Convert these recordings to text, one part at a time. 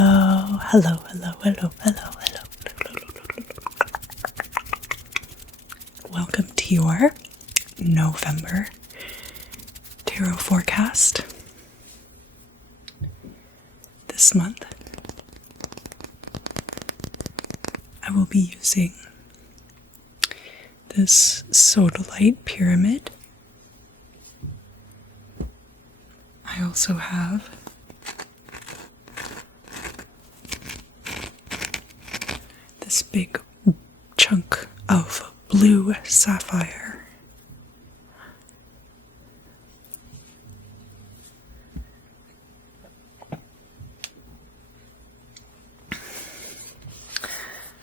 Hello. Welcome to your November tarot forecast. This month, I will be using this sodalite pyramid. I also have this big chunk of blue sapphire.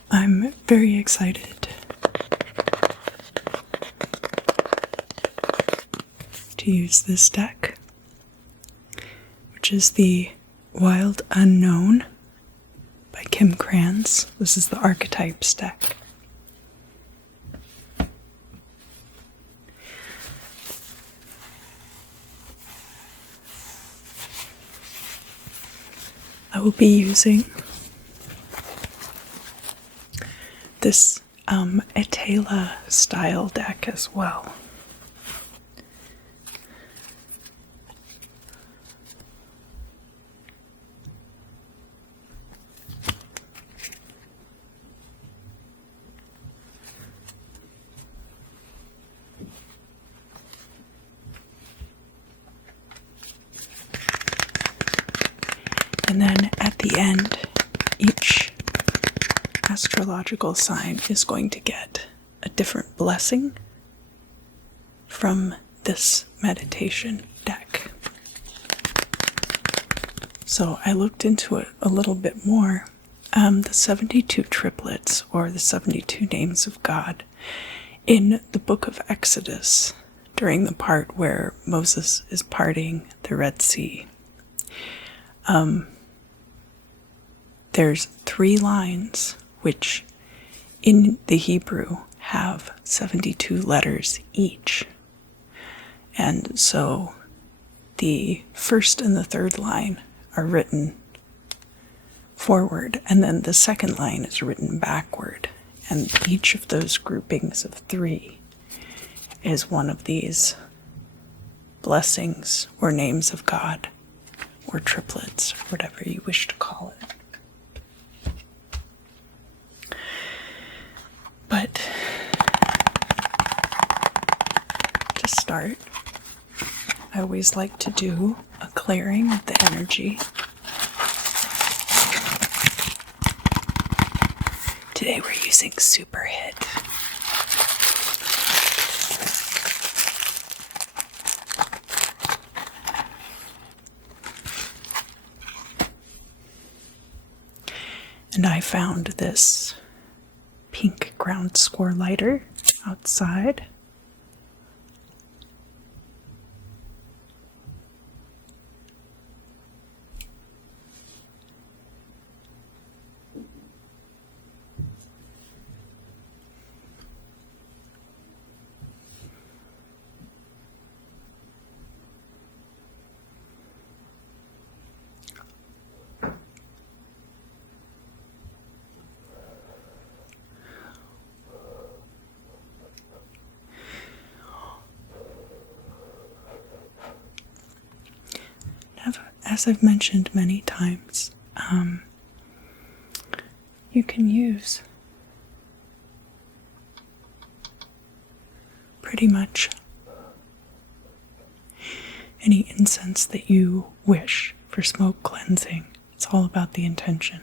I'm very excited to use this deck, which is the Wild Unknown by Krans. This is the Archetypes deck. I will be using this Etteilla style deck as well. And then at the end, each astrological sign is going to get a different blessing from this meditation deck. So I looked into it a little bit more. The 72 triplets, or the 72 names of God, in the book of Exodus, during the part where Moses is parting the Red Sea. There's 3 lines which in the Hebrew have 72 letters each. And so the first and the third line are written forward, and then the second line is written backward. And each of those groupings of 3 is one of these blessings or names of God, or triplets, or whatever you wish to call it. But to start, I always like to do a clearing of the energy. Today we're using Super Hit. And I found this pink ground score lighter outside. As I've mentioned many times, you can use pretty much any incense that you wish for smoke cleansing. It's all about the intention.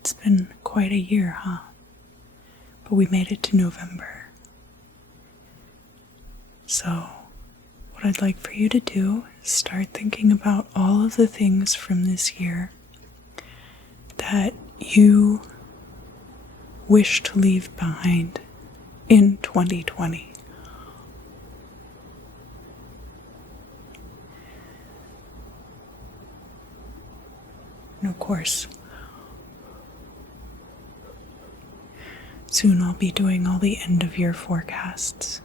It's been quite a year, huh? But we made it to November. So, what I'd like for you to do is start thinking about all of the things from this year that you wish to leave behind in 2020. And of course, Soon I'll be doing all the end of year forecasts,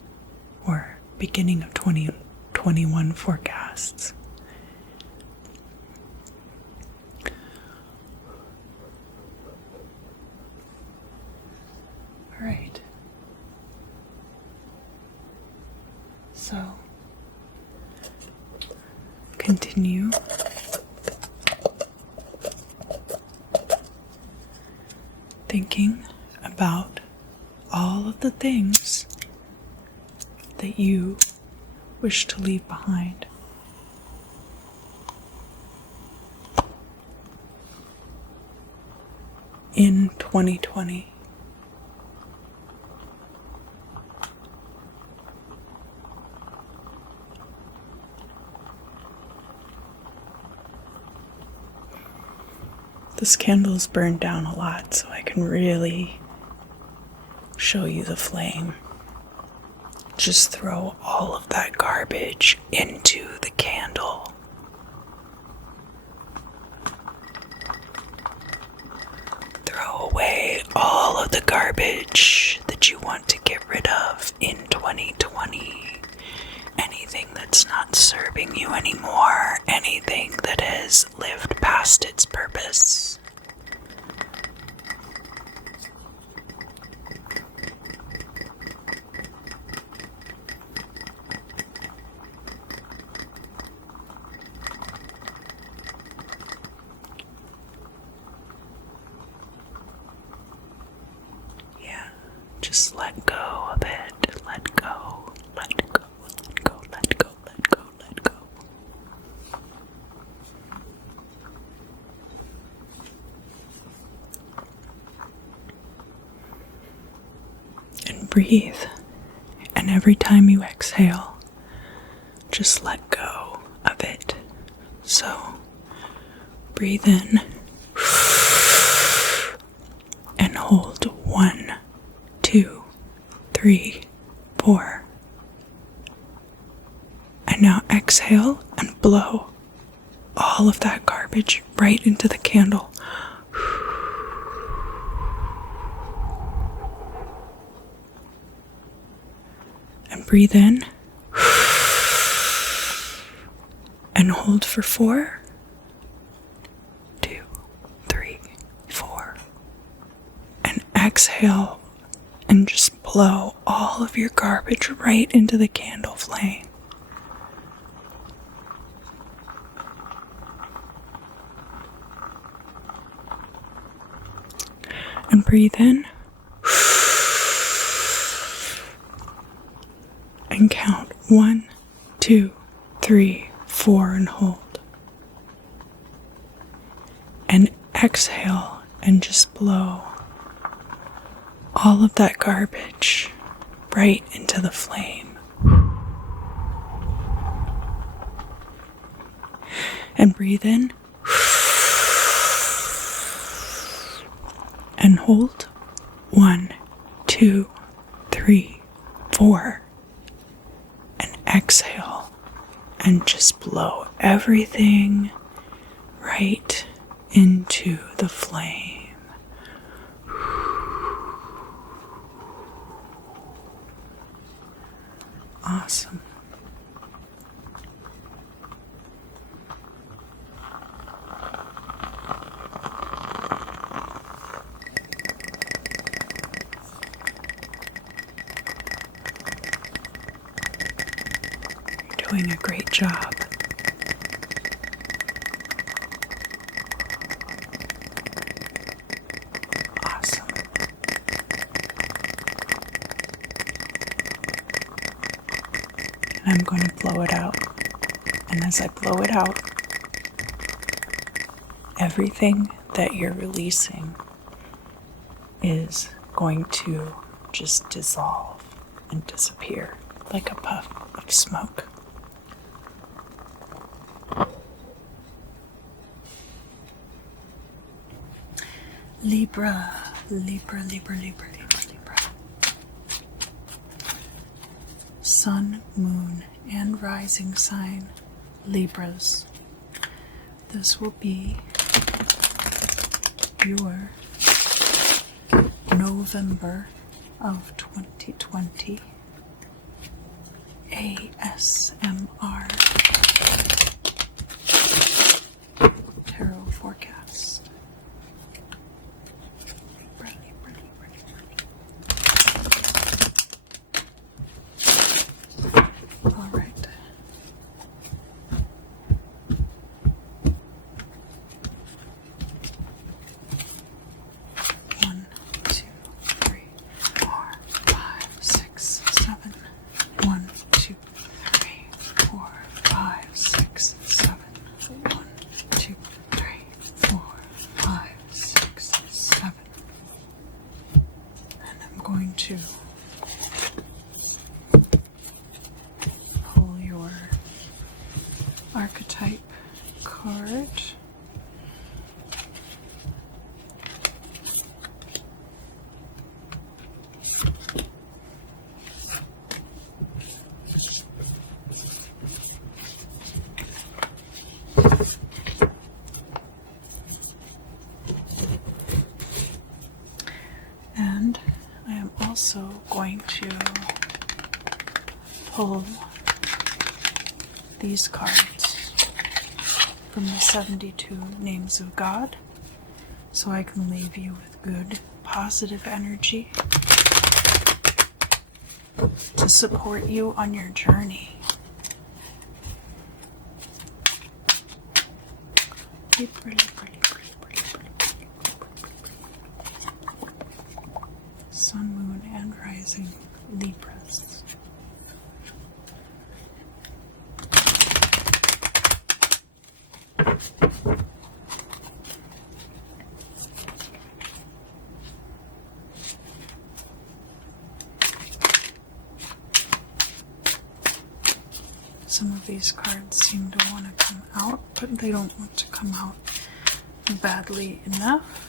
or beginning of 2021 forecasts. All right. So, continue thinking about all of the things that you wish to leave behind. In 2020. This candle's burned down a lot, so I can really show you the flame. Just throw all of that garbage into the candle. Throw away all of the garbage that you want to get rid of in 2020. Anything that's not serving you anymore, anything that has lived past its purpose. Yeah, just let go of it. Let go, let go. Let go. And breathe. And every time you exhale, just let go of it. So, breathe in and hold 1, 2, 3, 4. And now exhale and blow all of that garbage right into the candle. And breathe in. And hold for 4, 2, 3, 4. And exhale and just blow all of your garbage right into the candle flame. And breathe in. And count 1, 2, 3, 4 and hold. And exhale and just blow all of that garbage right into the flame. And breathe in. And hold 1, 2, 3, 4. And exhale and just blow everything right into the flame. Awesome. You're doing a great job. Awesome. And I'm going to blow it out. And as I blow it out, everything that you're releasing is going to just dissolve and disappear like a puff of smoke. Libra. Sun, moon, and rising sign, Libras. This will be your November November of 2020. ASMR Tarot Forecast. Libra, Libra, Libra, Libra. All right. To pull your archetype card. And I am also going to pull these cards from the 72 names of God so I can leave you with good, positive energy to support you on your journey. Sun, moon, and rising Libras. Some of these cards seem to want to come out, but they don't want to come out badly enough.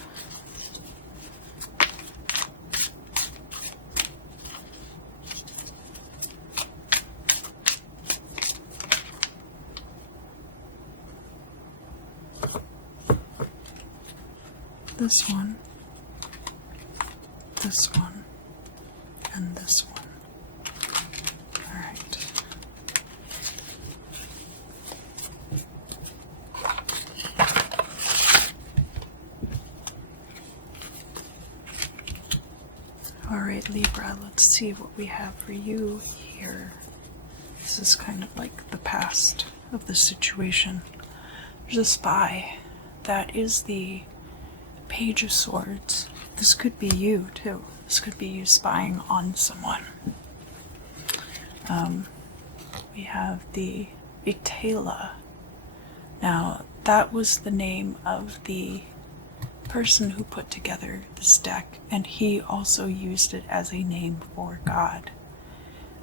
This one, and this one. All right. All right, Libra, let's see what we have for you here. This is kind of like the past of the situation. There's a spy. That is the Page of Swords. This could be you too. This could be you spying on someone. We have the Etteilla. Now, that was the name of the person who put together this deck, and he also used it as a name for God.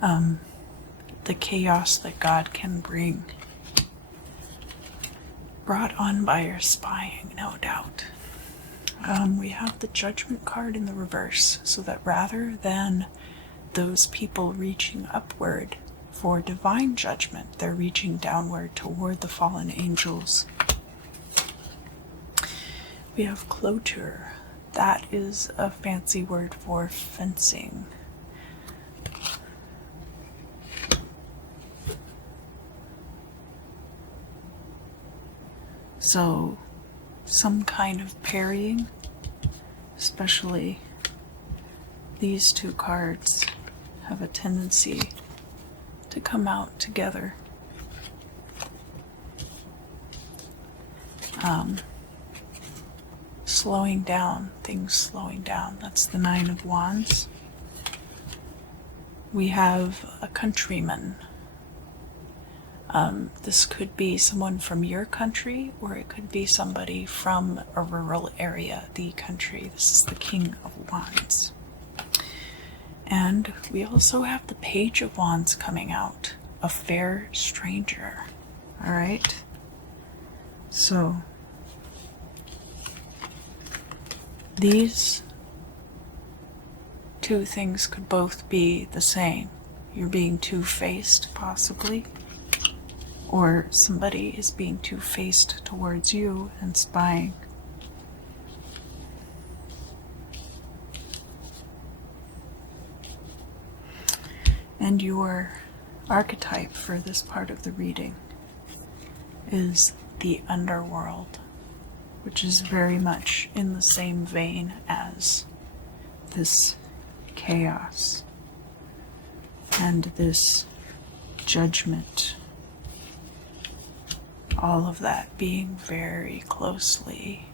The chaos that God can bring. Brought on by your spying, no doubt. We have the Judgment card in the reverse, so that rather than those people reaching upward for divine judgment, they're reaching downward toward the fallen angels. We have cloture. That is a fancy word for fencing. So, some kind of parrying, especially these two cards have a tendency to come out together. Slowing down, things slowing down. That's the Nine of Wands. We have a countryman. This could be someone from your country, or it could be somebody from a rural area, the country. This is the King of Wands. And we also have the Page of Wands coming out, a fair stranger. All right. So these two things could both be the same. You're being two-faced, possibly. Or somebody is being two-faced towards you and spying. And your archetype for this part of the reading is the underworld, which is very much in the same vein as this chaos and this judgment. All of that being very closely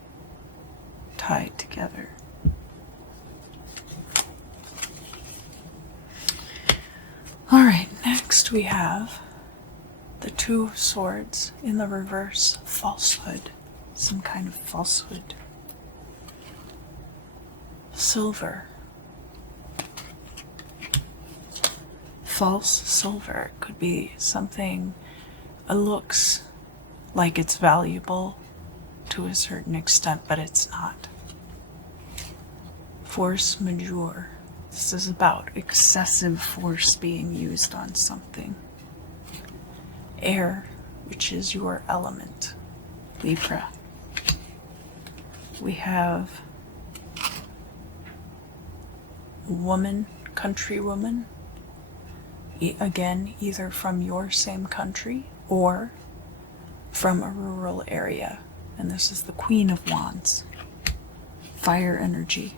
tied together. All right, next we have the Two of Swords in the reverse, falsehood, some kind of falsehood. Silver. False silver could be something that looks like it's valuable to a certain extent, but it's not. Force majeure. This is about excessive force being used on something. Air, which is your element, Libra. We have woman, countrywoman, again, either from your same country or from a rural area. And this is the Queen of Wands, fire energy.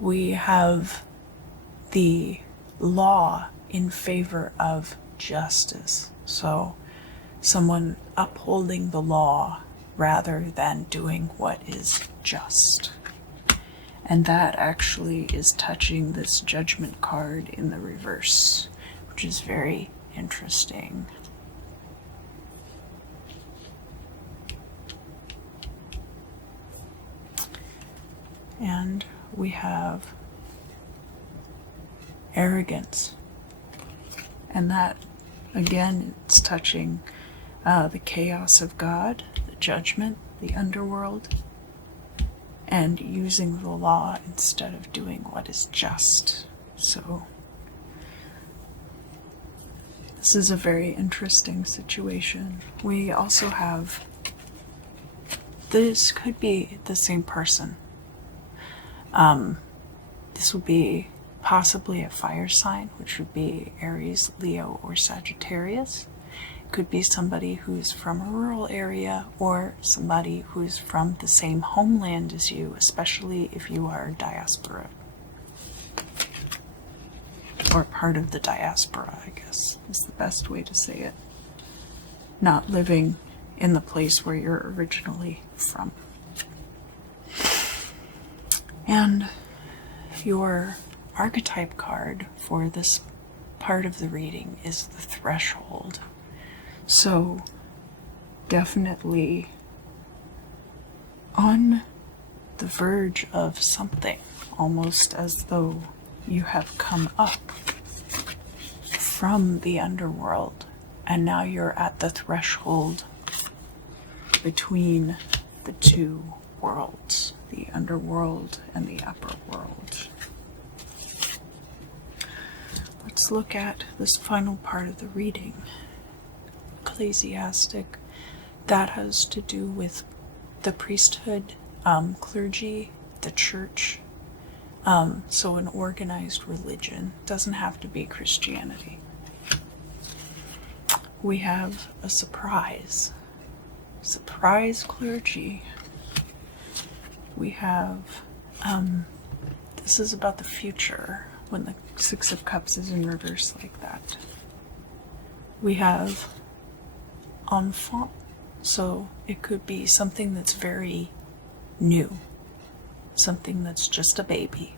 We have the law in favor of justice. So someone upholding the law rather than doing what is just. And that actually is touching this Judgment card in the reverse, which is very interesting. And we have arrogance. And that, again, it's touching the chaos of God, the judgment, the underworld, and using the law instead of doing what is just. So this is a very interesting situation. We also have, this could be the same person. This would be possibly a fire sign, which would be Aries, Leo, or Sagittarius. It could be somebody who's from a rural area or somebody who's from the same homeland as you, especially if you are diaspora. Or part of the diaspora, I guess, is the best way to say it. Not living in the place where you're originally from. And your archetype card for this part of the reading is the threshold. So definitely on the verge of something, almost as though you have come up from the underworld and now you're at the threshold between the two worlds, the underworld and the upper world. Let's look at this final part of the reading. Ecclesiastic. That has to do with the priesthood, clergy, the church. So an organized religion. Doesn't have to be Christianity. We have a surprise. Surprise clergy. We have, this is about the future, when the Six of Cups is in reverse like that. We have enfant, so it could be something that's very new, something that's just a baby.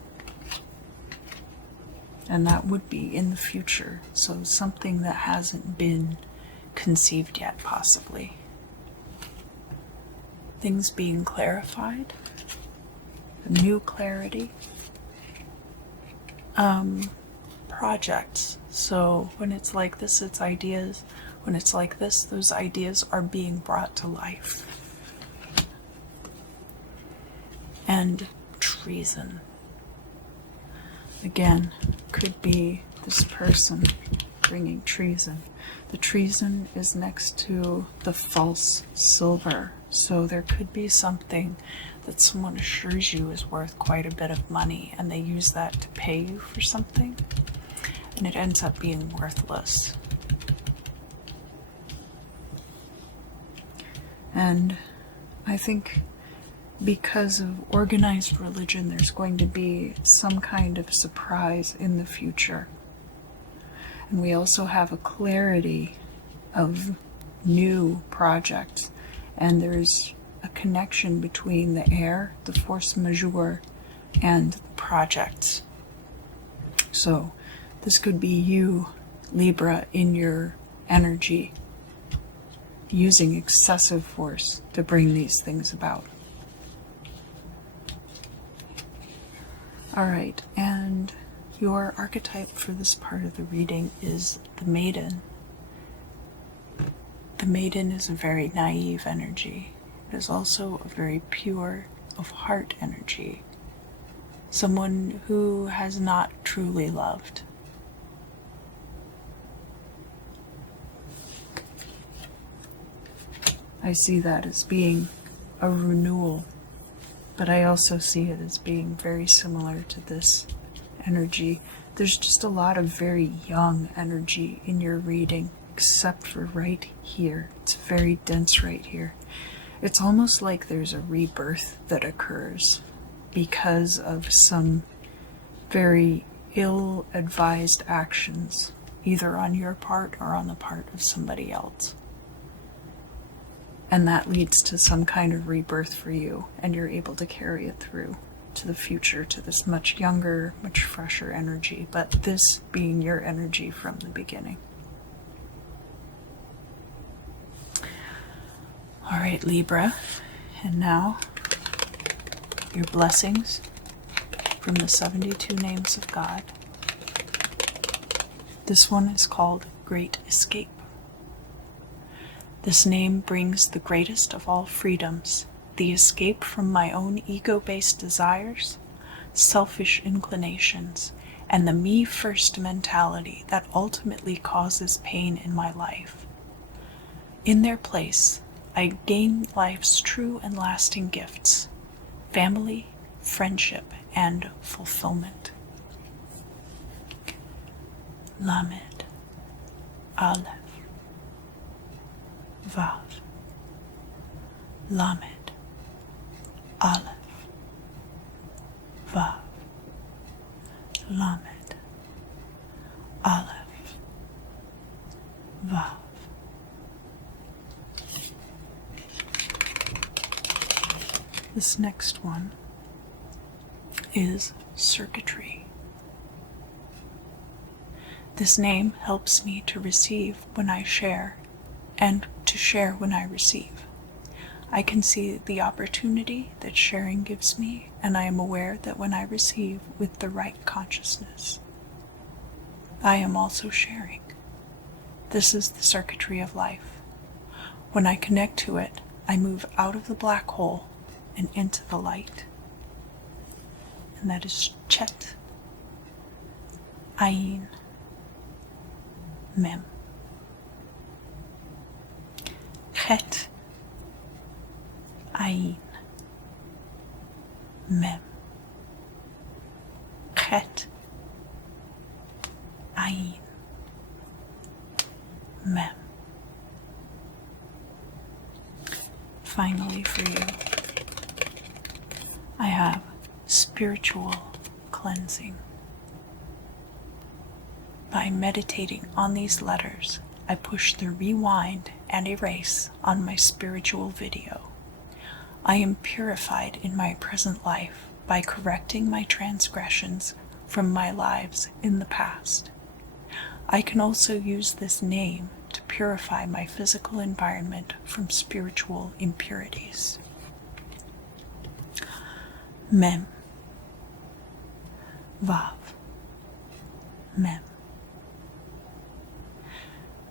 And that would be in the future, so something that hasn't been conceived yet, possibly. Things being clarified, new clarity. Projects. So when it's like this, it's ideas. When it's like this, those ideas are being brought to life. And treason. Again, could be this person bringing treason. The treason is next to the false silver So there could be something that someone assures you is worth quite a bit of money, and they use that to pay you for something, and it ends up being worthless. And I think because of organized religion, there's going to be some kind of surprise in the future. And we also have a clarity of new projects, and there's a connection between the air, the force majeure, and the projects. So this could be you, Libra, in your energy, using excessive force to bring these things about. All right, and your archetype for this part of the reading is the maiden. The maiden is a very naive energy. It is also a very pure of heart energy. Someone who has not truly loved. I see that as being a renewal, but I also see it as being very similar to this energy. There's just a lot of very young energy in your reading, except for right here. It's very dense right here. It's almost like there's a rebirth that occurs because of some very ill-advised actions, either on your part or on the part of somebody else. And that leads to some kind of rebirth for you, and you're able to carry it through to the future, to this much younger, much fresher energy, but this being your energy from the beginning. All right, Libra, and now your blessings from the 72 names of God. This one is called Great Escape. This name brings the greatest of all freedoms, the escape from my own ego-based desires, selfish inclinations, and the me-first mentality that ultimately causes pain in my life. In their place, I gain life's true and lasting gifts, family, friendship, and fulfillment. Lamed, Aleph, Vav, Lamed, Aleph, Vav, Lamed, Aleph, Vav. This next one is circuitry. This name helps me to receive when I share and to share when I receive. I can see the opportunity that sharing gives me, and I am aware that when I receive with the right consciousness, I am also sharing. This is the circuitry of life. When I connect to it, I move out of the black hole and into the light. And that is Chet, Ayin, Mem. Chet, Ayin, Mem. Chet, Ayin, Mem. Finally for you, I have spiritual cleansing. By meditating on these letters, I push the rewind and erase on my spiritual video. I am purified in my present life by correcting my transgressions from my lives in the past. I can also use this name to purify my physical environment from spiritual impurities. Mem, Vav, Mem,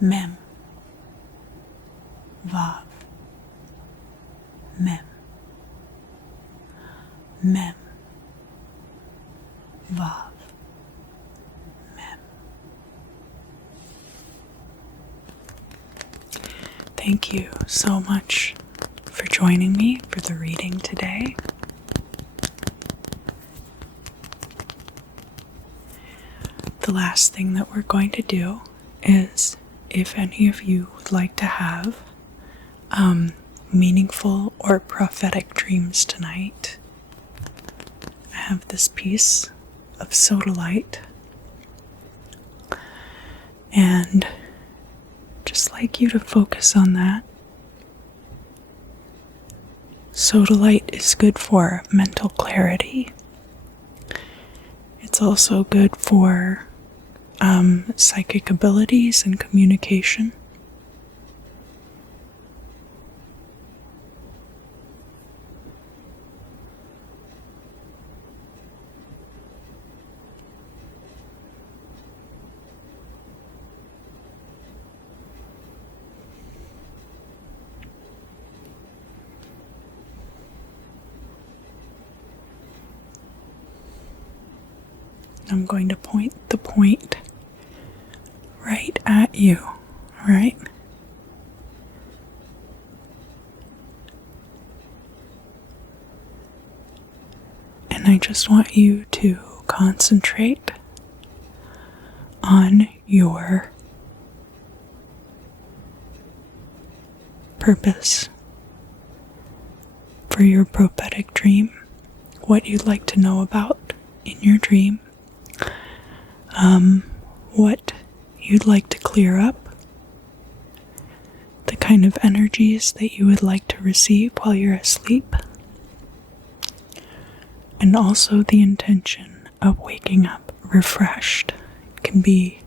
Mem, Vav, Mem, Mem, Vav, Mem. Thank you so much for joining me for the reading today. The last thing that we're going to do is, if any of you would like to have meaningful or prophetic dreams tonight, I have this piece of sodalite, and just like you to focus on that. Sodalite is good for mental clarity. It's also good for psychic abilities and communication. I'm going to point the point right at you, right? And I just want you to concentrate on your purpose for your prophetic dream, what you'd like to know about in your dream. What you'd like to clear up, the kind of energies that you would like to receive while you're asleep, and also the intention of waking up refreshed. It can be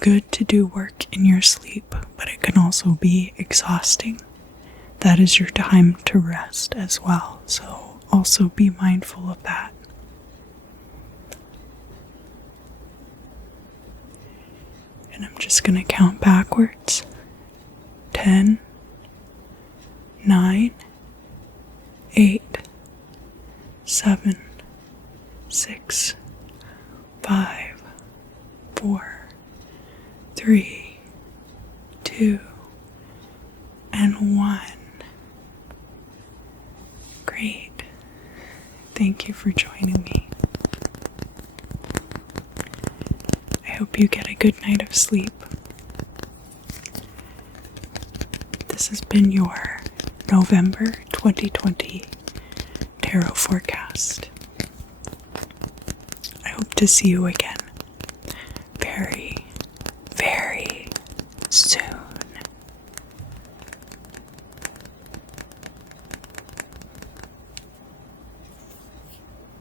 good to do work in your sleep, but it can also be exhausting. That is your time to rest as well, so also be mindful of that. And I'm just going to count backwards. 10, 9, 8, 7, 6, 5, 4, 3, 2, and 1. Great. Thank you for joining me. I hope you get a good night of sleep. This has been your November 2020 Tarot Forecast. I hope to see you again very